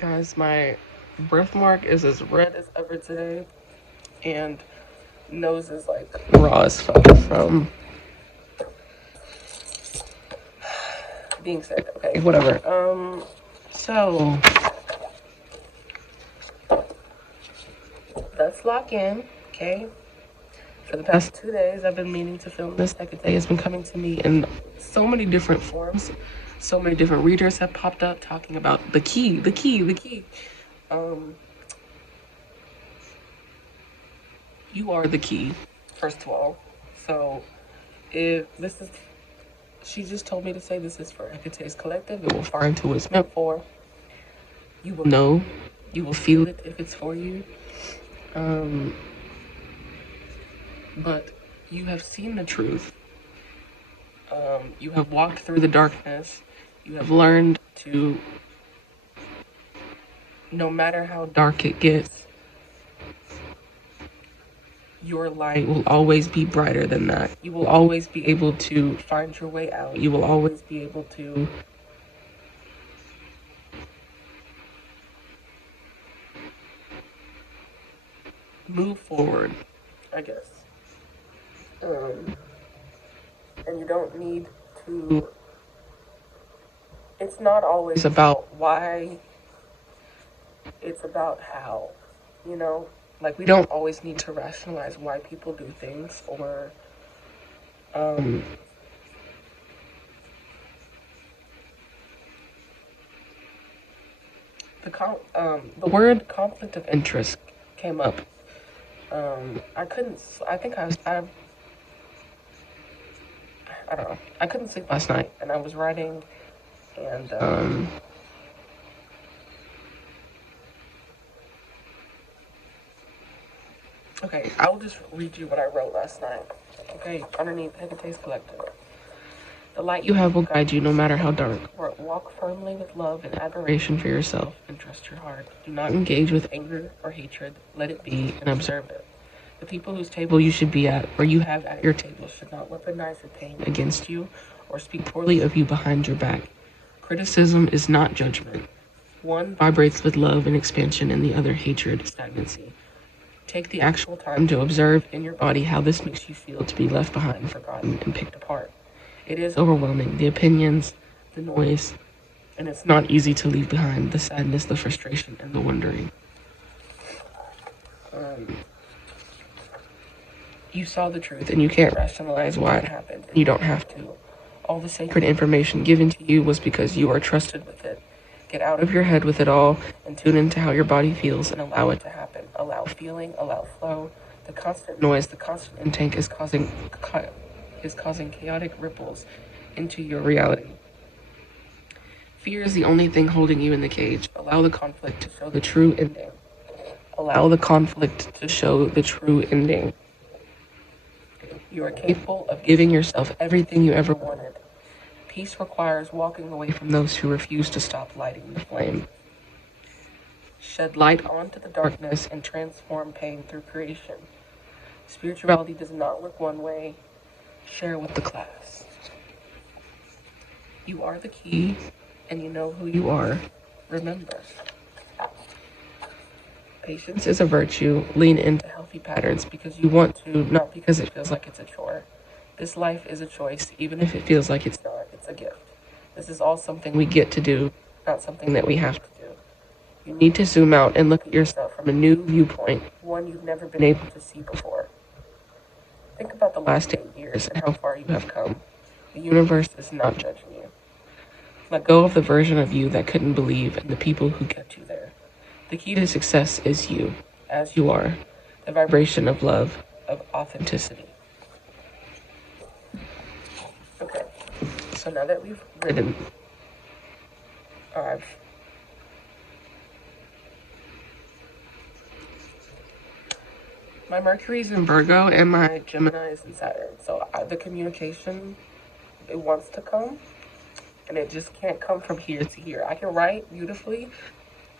Guys, my birthmark is as red as ever today, and nose is like raw as fuck from being sick. Okay, whatever. So let's lock in, okay? For the past 2 days, I've been meaning to film this. Hekatè has been coming to me in so many different forms. So many different readers have popped up talking about the key, the key, the key. You are the key, first of all. So, if this is, she just told me to say this is for Hekatè's collective. It will find who it's meant for. You will know. You will feel it if it's for you. But you have seen the truth. You have walked through the darkness. You have learned to, no matter how dark it gets, your light will always be brighter than that. You will always be able to find your way out. You will always be able to move forward, I guess. And you don't need to, it's not always about why, it's about how, you know? Like, we don't always need to rationalize why people do things, or the word conflict of interest came up. I couldn't. I think I was. I don't know. I couldn't sleep last night, and I was writing, and okay, I'll just read you what I wrote last night. Okay, underneath Hekatè's collective. The light you have will guide you no matter how dark. Walk firmly with love and admiration for yourself, and trust your heart. Do not engage with anger or hatred. Let it be and observe it. The people whose table you should be at, or you have at your table, should not weaponize your pain against you or speak poorly of you behind your back. Criticism is not judgment. One vibrates with love and expansion, and the other hatred, stagnancy. Take the actual time to observe in your body how this makes you feel to be left behind, forgotten, and picked apart. It is overwhelming, the opinions, the noise, and it's not easy to leave behind the sadness, the frustration, and the wondering. You saw the truth, and you can't rationalize why it happened. You don't have to. All the sacred information given to you was because you are trusted with it. Get out of your head with it all and tune into how your body feels and allow it to happen. Allow feeling, allow flow. The constant noise, the constant intake is causing chaotic ripples into your reality. Fear is the only thing holding you in the cage. Allow the conflict to show the true ending. Allow the conflict to show the true ending. You are capable of giving yourself everything you ever wanted. Peace requires walking away from those who refuse to stop lighting the flame. Shed light onto the darkness and transform pain through creation. Spirituality does not work one way. Share with the class. You are the key, and you know who you are. Remember. Patience is a virtue. Lean into healthy patterns because you want to, not because it feels like it's a chore. This life is a choice, even if it feels like it's not. It's a gift. This is all something we get to do, not something that we have to do. You need to zoom out and look at yourself from a new viewpoint, one you've never been able to see before. Think about the last 8 years and how far you have come. The universe is not judging you. Let go of the version of you that couldn't believe and the people who kept you there. The key to success is you, as you are, the vibration of love, of authenticity. Okay, so now that we've written, my Mercury's in Virgo and my Gemini is in Saturn. So the communication, it wants to come, and it just can't come from here to here. I can write beautifully.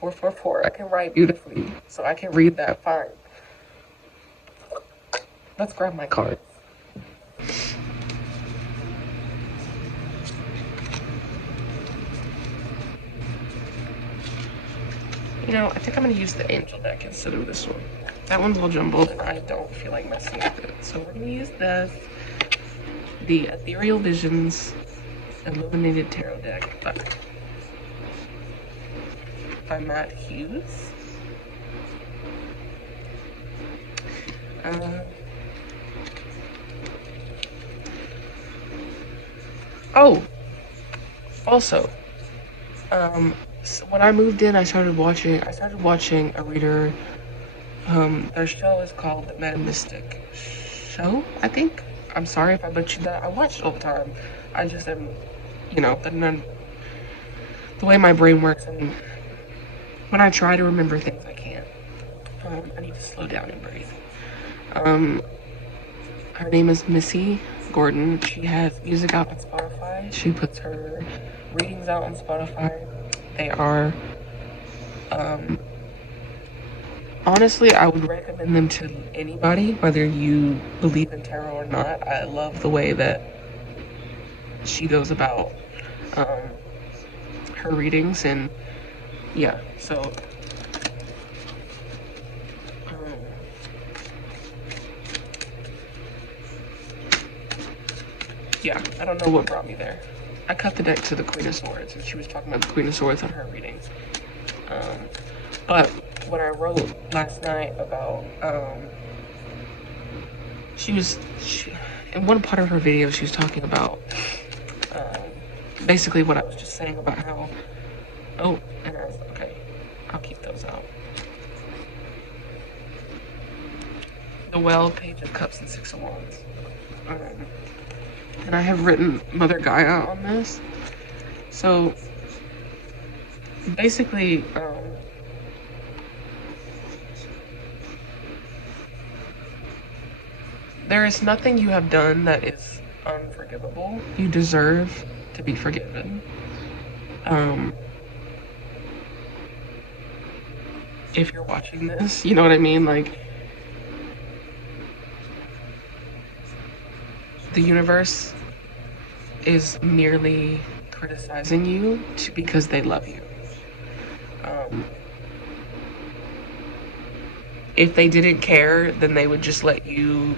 444. I can write beautifully, so I can read that fine. Let's grab my card. You know, I think I'm gonna use the angel deck instead of this one. That one's all jumbled and I don't feel like messing with it. So we're gonna use this, the Ethereal Visions Illuminated Tarot deck by Matt Hughes. Also, so when I moved in, I started watching a reader. Their show is called The Metamystic Show, I think. I'm sorry if I butchered that. I watch it all the time. I just am, you know, the way my brain works, and when I try to remember things, I can't. I need to slow down and breathe. Her name is Missy Gordon. She has music out on Spotify. She puts her readings out on Spotify. They are, honestly, I would recommend them to anybody, whether you believe in tarot or not. I love the way that she goes about her readings, and yeah, so yeah, I don't know what brought me there. I cut the deck to the Queen of Swords, and she was talking about the Queen of Swords on her readings. But what I wrote last night about, in one part of her video, she was talking about, basically what I was just saying about how, okay, I'll keep those out. The Well, Page of Cups, and Six of Wands. And I have written Mother Gaia on this. So basically, there is nothing you have done that is unforgivable. You deserve to be forgiven. If you're watching this, you know what I mean? Like, the universe is merely criticizing you because they love you. If they didn't care, then they would just let you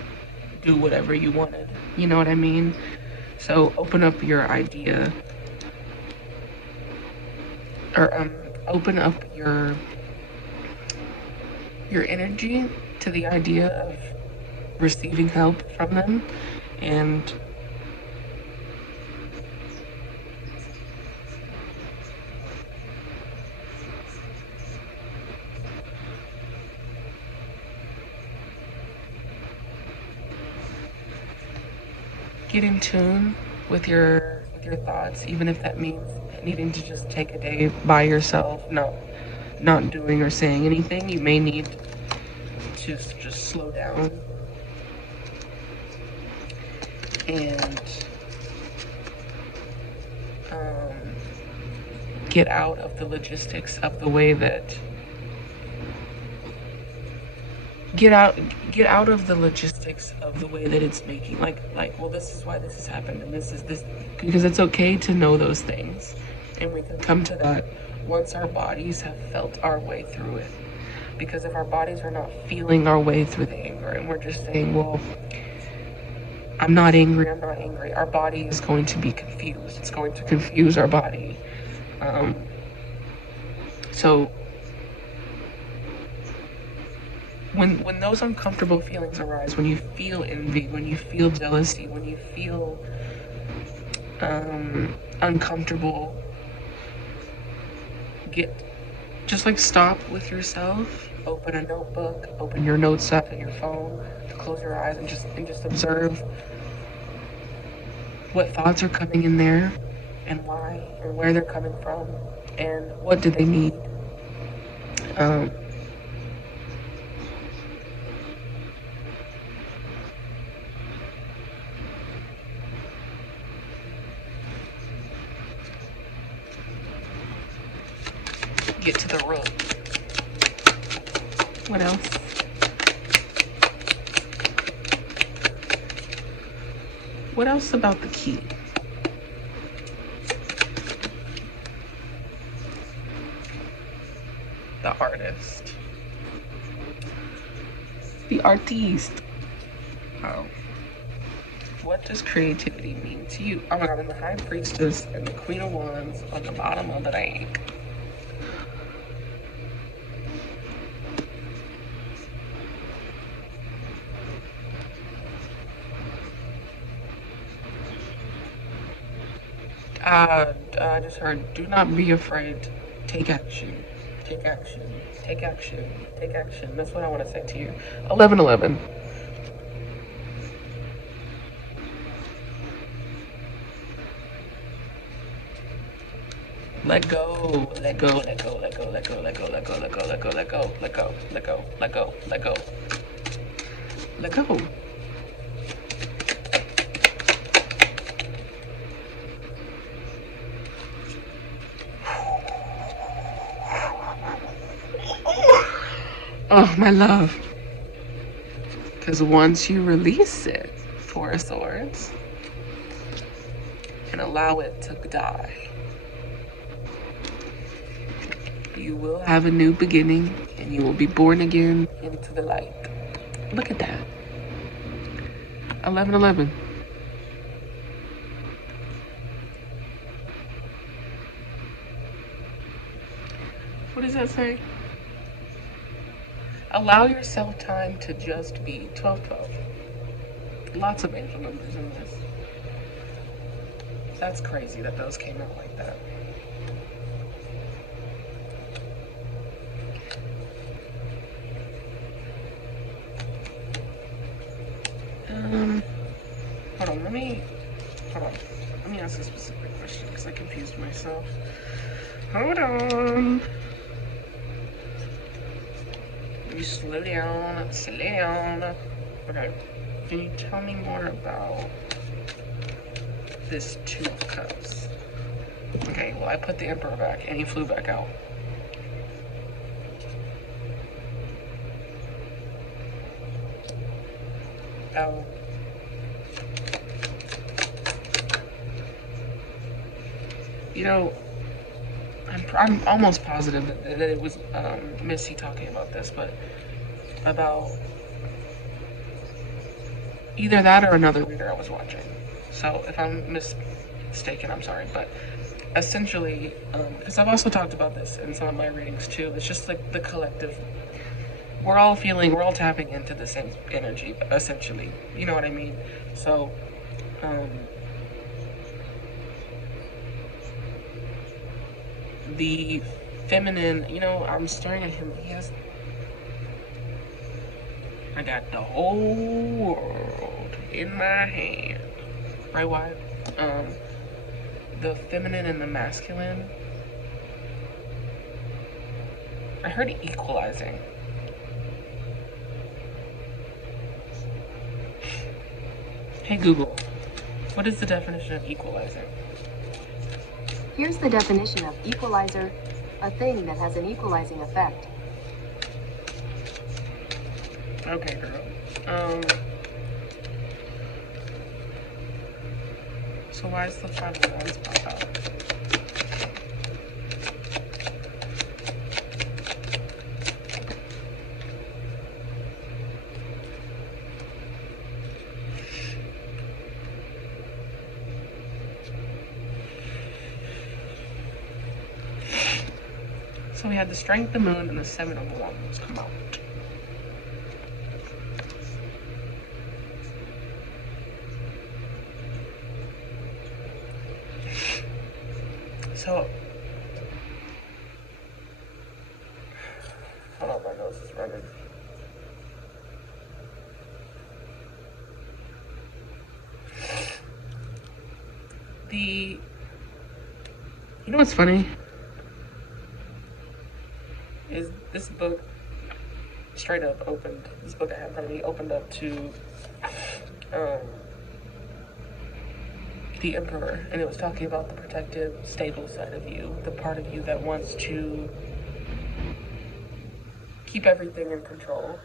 do whatever you wanted. You know what I mean? So open up your idea, or open up your energy to the idea of receiving help from them, and get in tune with your thoughts, even if that means needing to just take a day by yourself, not doing or saying anything. You may need to just slow down and get out of the logistics of the way that get out of the logistics of the way that it's making like well, this is why this has happened, and this is this, because it's okay to know those things, and we can come to that once our bodies have felt our way through it. Because if our bodies are not feeling our way through the anger, and we're just saying, well, I'm not angry, our body is going to be confused. It's going to confuse our body. So when those uncomfortable feelings arise, when you feel envy, when you feel jealousy, when you feel uncomfortable, stop with yourself, open a notebook, open your notes app on your phone, close your eyes, and just observe what thoughts are coming in there, and why, and where they're coming from, and what do they need. Get to the root. What else? What else about the key? the artist. The artiste. Oh. What does creativity mean to you? Oh my god, I'm the High Priestess and the Queen of Wands on the bottom of the deck. I just heard, do not be afraid. Take action. Take action. Take action. Take action. That's what I want to say to you. 1111. Let go. Let go. Let go. Let go. Let go. Let go. Let go. Let go. Let go. Let go. Let go. Let go. Let go. Let go. Let go. Oh, my love. Because once you release it, Four of Swords, and allow it to die, you will have a new beginning and you will be born again into the light. Look at that. 1111. What does that say? Allow yourself time to just be 1212. Lots of angel numbers in this. That's crazy that those came out like that. Hold on, let me ask a specific question because I confused myself. Hold on. You slow down, slow down. Okay, can you tell me more about this Two of Cups? Okay, well, I put the Emperor back and he flew back out. Oh. You know, I'm almost positive that it was Missy talking about this, but about either that or another reader I was watching. So if I'm mistaken, I'm sorry, but essentially, because I've also talked about this in some of my readings too, it's just like the collective, we're all tapping into the same energy, essentially. You know what I mean? So, the feminine, you know, I'm staring at him, I got the whole world in my hand. Right, Wyatt? The feminine and the masculine. I heard equalizing. Hey Google, what is the definition of equalizing? Here's the definition of equalizer: a thing that has an equalizing effect. Okay, girl. So why is the 5 of Wands pop out? So we had the Strength, the Moon, and the 7 of Wands come out. So, hold on, my nose is running. You know what's funny? Is this book straight up opened, this book I have in front of me opened up to the Emperor, and it was talking about the protective, stable side of you, the part of you that wants to keep everything in control.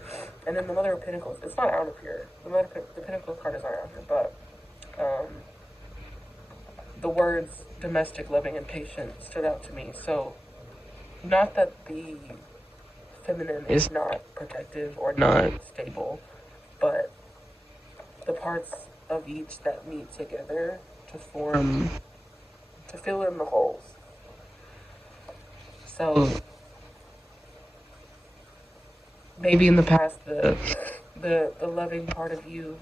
And then the Mother of Pentacles, it's not out of here. The Pentacles card is not out here, but the words domestic, loving, and patient stood out to me. So, not that the feminine is not protective or not stable, but the parts of each that meet together to form, to fill in the holes. So maybe in the past the loving part of you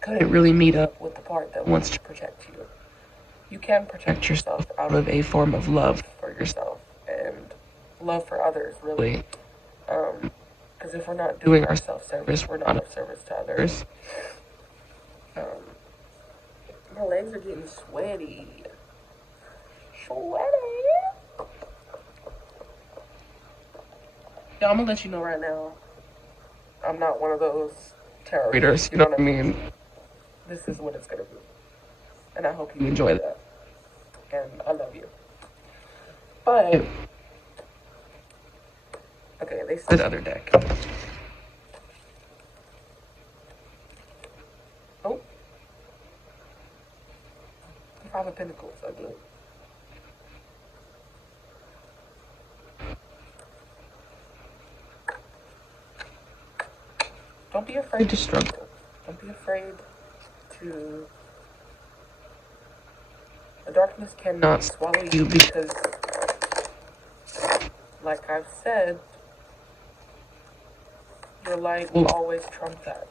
couldn't really meet up with the part that wants to protect you. You can protect yourself out of a form of love for yourself and love for others, really. Because if we're not doing our self-service, we're not of service to others. Um, my legs are getting sweaty. Sweaty. Yeah, I'm gonna let you know right now. I'm not one of those tarot readers, you know what I mean? This is what it's gonna be. And I hope you enjoy that. And I love you. But, okay, they said other deck. Oh. Five of Pentacles, ugly. Don't be afraid to struggle. Don't be afraid to... The darkness cannot swallow you because, like I've said, your light will always trump that.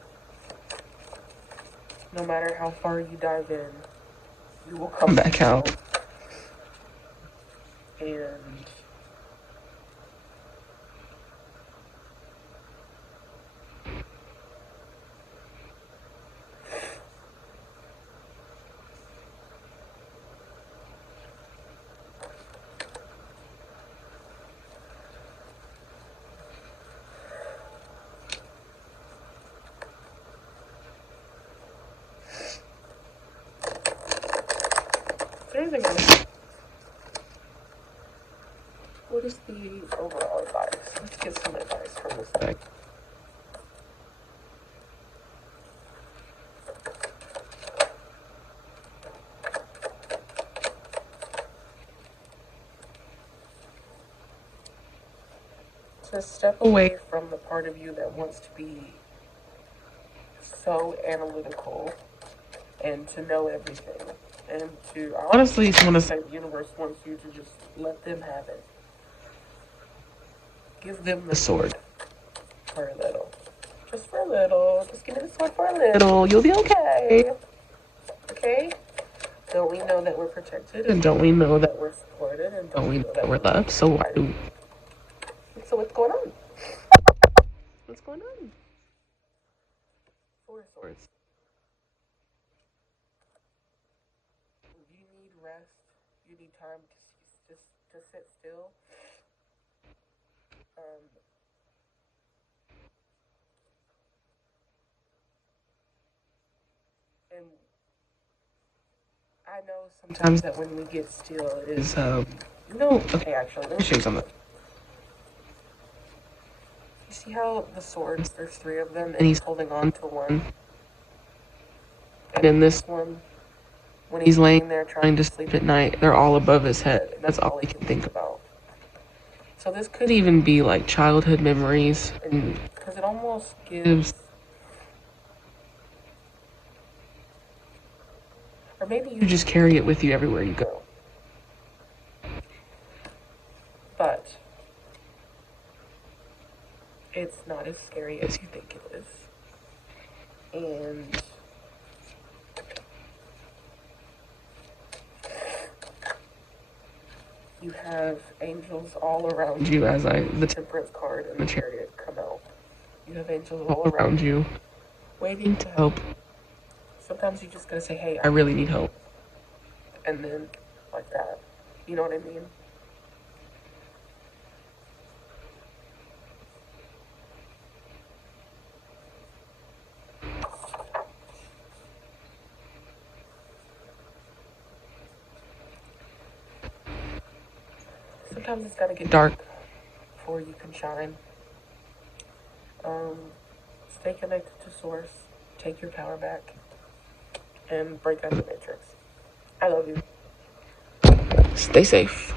No matter how far you dive in, you will come back out. And what is the overall advice? Let's get some advice from this deck. To step away from the part of you that wants to be so analytical and to know everything. And to, I honestly want to say the universe wants you to just let them have it. Give them the sword for a little. Just for a little. Just give me the sword for a little. You'll be okay. Okay? Don't we know that we're protected? And don't we know that we're supported? And don't we know that we're loved? So why do... So what's going on? What's going on? Four of Swords. You need rest. You need time to sit still. And I know sometimes that when we get still, it is, okay, actually, let me show you something. You see how the swords, there's three of them, and he's holding on to one? And in this one, when he's laying there trying to sleep at night, they're all above his head, and that's all he can think about. So this could even be like childhood memories, and because it almost gives... Or maybe you just carry it with you everywhere you go. But it's not as scary as you think it is. And you have angels all around you as the Temperance card and the Chariot come out. You have angels all around you, waiting to help. Sometimes you just gotta say, hey, I really need help. And then, like that. You know what I mean? Sometimes it's gotta get dark before you can shine. Stay connected to Source. Take your power back. And break out the matrix. I love you. Stay safe.